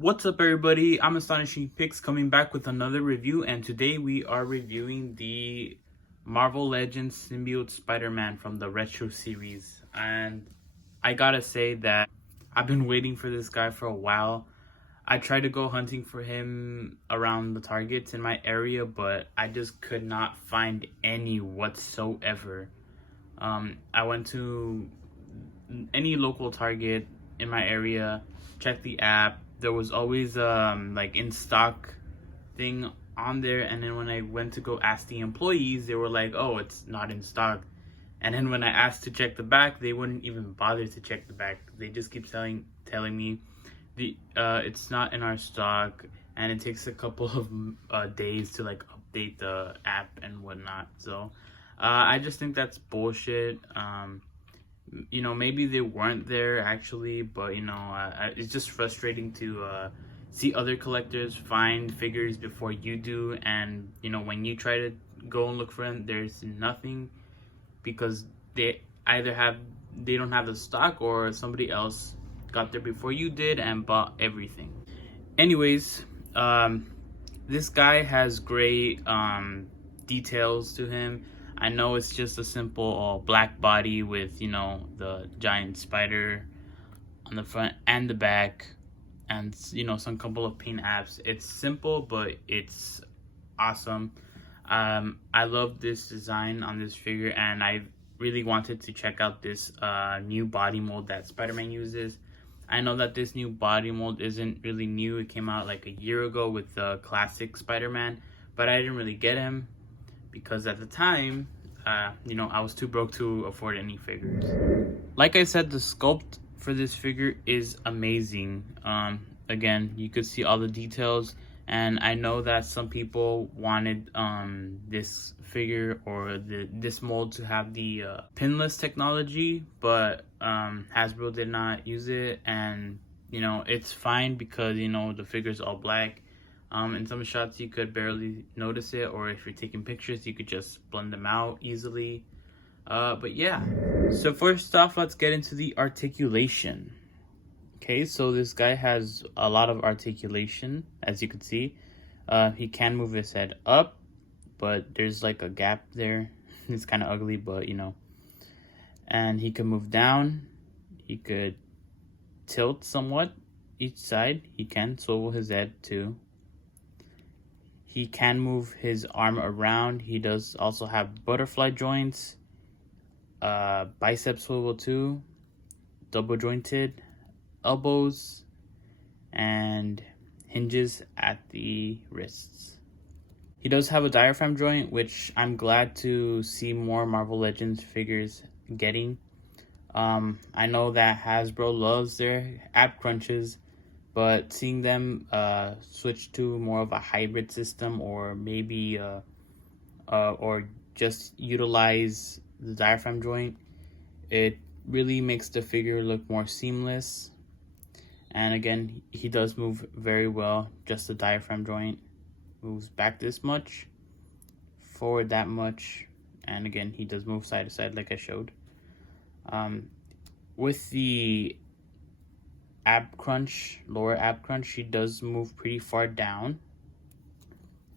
What's up, everybody? I'm Astonishing Picks coming back with another review, and today we are reviewing the Marvel Legends Symbiote Spider-Man from the Retro series. And I gotta say that I've been waiting for this guy for a while. I tried to go hunting for him around the targets in my area, but I just could not find any whatsoever. I went to any local Target in my area, checked the app. There was always like in stock thing on there, and then when I went to go ask the employees, they were like, "Oh, it's not in stock." And then when I asked to check the back, they wouldn't even bother to check the back. They just keep telling me it's not in our stock, and it takes a couple of days to like update the app and whatnot. So I just think that's bullshit. Maybe they weren't there actually, but it's just frustrating to see other collectors find figures before you do, and when you try to go and look for them, there's nothing because they don't have the stock, or somebody else got there before you did and bought everything. Anyways, this guy has great details to him. I know it's just a simple black body with, the giant spider on the front and the back, and, some couple of paint apps. It's simple, but it's awesome. I love this design on this figure, and I really wanted to check out this new body mold that Spider-Man uses. I know that this new body mold isn't really new. It came out like a year ago with the classic Spider-Man, but I didn't really get him because at the time, I was too broke to afford any figures. Like I said, the sculpt for this figure is amazing. Again, you could see all the details, and I know that some people wanted this figure or this mold to have the pinless technology, but Hasbro did not use it, and it's fine because the figure's all black. In some shots you could barely notice it, or if you're taking pictures you could just blend them out easily. But yeah, so first off, let's get into the articulation. Okay, so this guy has a lot of articulation, as you can see. He can move his head up, but there's like a gap there. It's kind of ugly, but and he can move down. He could tilt somewhat each side. He can swivel his head too. He can move his arm around. He does also have butterfly joints, bicep swivel too, double jointed elbows, and hinges at the wrists. He does have a diaphragm joint, which I'm glad to see more Marvel Legends figures getting. I know that Hasbro loves their ab crunches, but seeing them switch to more of a hybrid system, or maybe or just utilize the diaphragm joint, it really makes the figure look more seamless. And again, he does move very well. Just the diaphragm joint moves back this much, forward that much, and again he does move side to side like I showed. With the ab crunch, lower ab crunch, he does move pretty far down,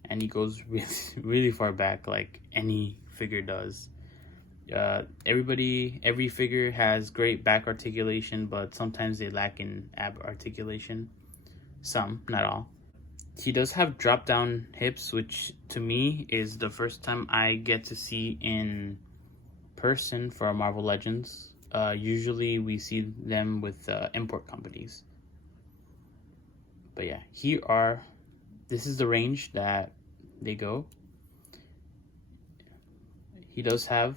and he goes really far back like any figure does. Every figure has great back articulation, but sometimes they lack in ab articulation. Some, not all. He does have drop down hips, which to me is the first time I get to see in person for Marvel Legends. Usually we see them with import companies. But yeah, this is the range that they go. He does have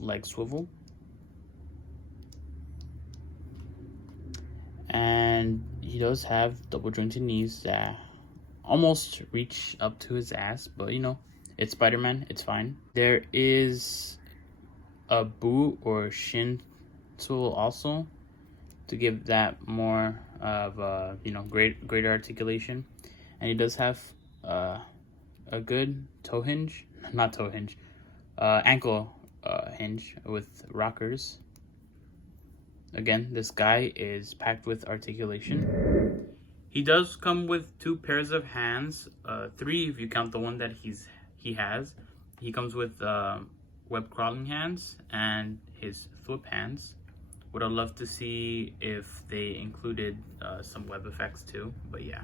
leg swivel, and he does have double jointed knees that almost reach up to his ass, but it's Spider-Man, it's fine. There is a boot or shin swivel also to give that more of greater articulation. And he does have a good toe hinge, not toe hinge, ankle hinge with rockers. Again, this guy is packed with articulation. He does come with 2 pairs of hands, 3 if you count the one that he has. He comes with web crawling hands and his flip hands. Would have loved to see if they included some web effects too, but yeah.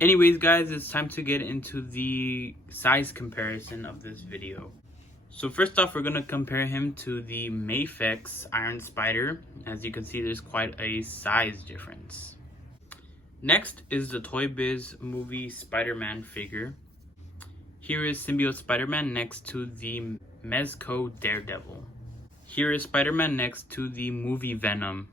Anyways guys, it's time to get into the size comparison of this video. So first off, we're gonna compare him to the Mafex Iron Spider. As you can see, there's quite a size difference. Next is the Toy Biz movie Spider-Man figure. Here is Symbiote Spider-Man next to the Mezco Daredevil. Here is Spider-Man next to the movie Venom.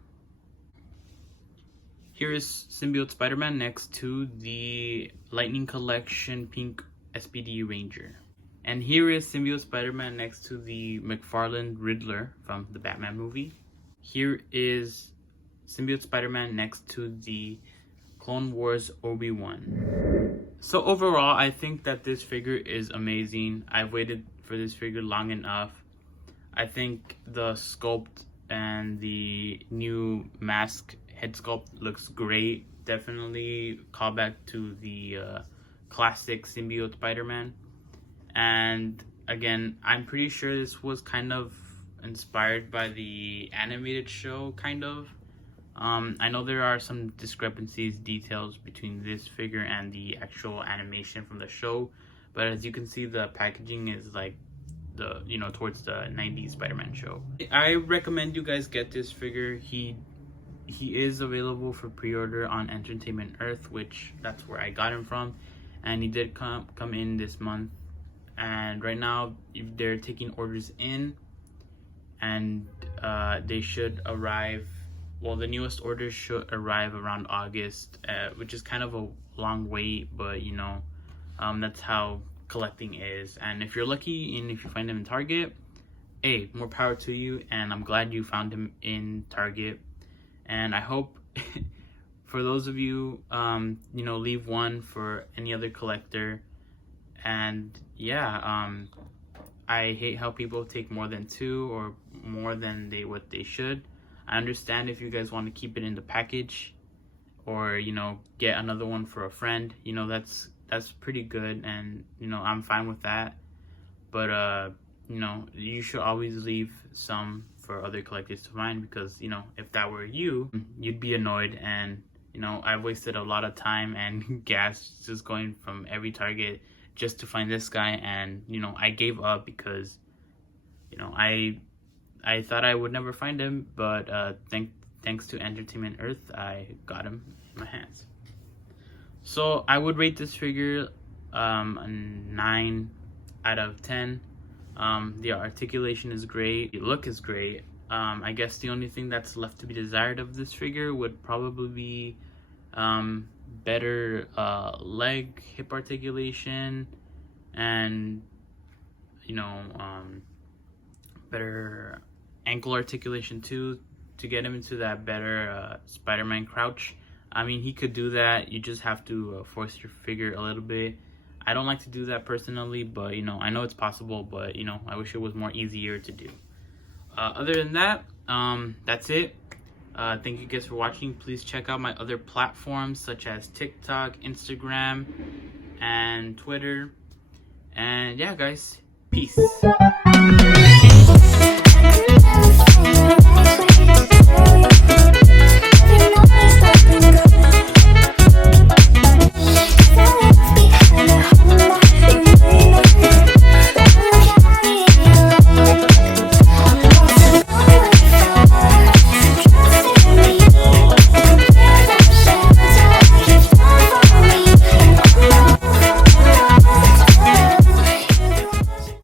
Here is Symbiote Spider-Man next to the Lightning Collection Pink SPD Ranger. And here is Symbiote Spider-Man next to the McFarlane Riddler from the Batman movie. Here is Symbiote Spider-Man next to the Clone Wars Obi-Wan. So overall, I think that this figure is amazing. I've waited for this figure long enough. I think the sculpt and the new mask head sculpt looks great. Definitely callback to the classic Symbiote Spider-Man. And again, I'm pretty sure this was kind of inspired by the animated show, kind of. I know there are some discrepancies, details between this figure and the actual animation from the show, but as you can see, the packaging is like the, you know, towards the 90s Spider-Man show. I recommend you guys get this figure. He is available for pre-order on Entertainment Earth, which that's where I got him from, and he did come in this month. And right now they're taking orders in, and they should arrive, well, the newest orders should arrive around August, which is kind of a long wait, but you know, that's how collecting is. And if you're lucky and if you find him in Target, hey, more power to you, and I'm glad you found him in Target. And I hope for those of you, you know, leave one for any other collector. And yeah, I hate how people take more than 2 or more than what they should. I understand if you guys want to keep it in the package, or you know, get another one for a friend. You know, that's pretty good, and you know, I'm fine with that. But you know, you should always leave some for other collectors to find, because you know, if that were you, you'd be annoyed. And you know, I've wasted a lot of time and gas just going from every Target just to find this guy, and you know, I gave up because you know, I thought I would never find him, but thanks to Entertainment Earth, I got him in my hands. So I would rate this figure a 9 out of 10. The articulation is great, the look is great. I guess the only thing that's left to be desired of this figure would probably be better leg hip articulation, and you know, better ankle articulation too, to get him into that better Spider-Man crouch. I mean, he could do that. You just have to force your figure a little bit. I don't like to do that personally, but you know, I know it's possible, but you know, I wish it was more easier to do. Other than that, that's it. Thank you guys for watching. Please check out my other platforms such as TikTok, Instagram, and Twitter. And yeah guys, peace.